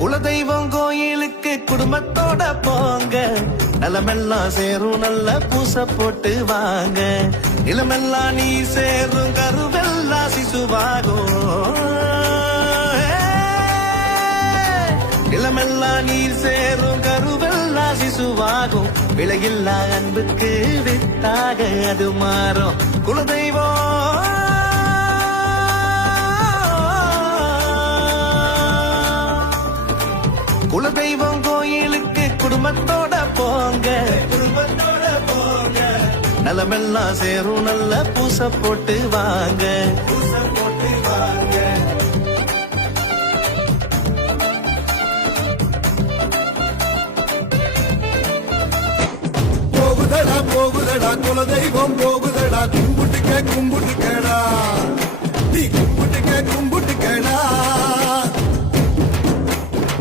குலதெய்வம் கோயிலுக்கு குடும்பத்தோட போங்க, நலமெல்லாம் சேரும் நல்ல பூச போட்டு வாங்க. நிலமெல்லாம் நீ சேரும் கருவெல்லாம் சிசுவாகும், நிலமெல்லாம் நீர் சேரும் கருவெல்லாம் சிசுவாகும். விலையில்லா அன்புக்கு வித்தாக அது மாறும். குலதெய்வம் குலதெய்வம் கோயிலுக்கு குடும்பத்தோட போங்க, குடும்பத்தோட போங்க. நலமெல்லாம் சேரும் நல்ல பூச போட்டு வாங்க, பூச போட்டு வாங்க. போகுதடா போகுதடா குலதெய்வம் போகுதடா, கும்பிட்டுக்கடா நீ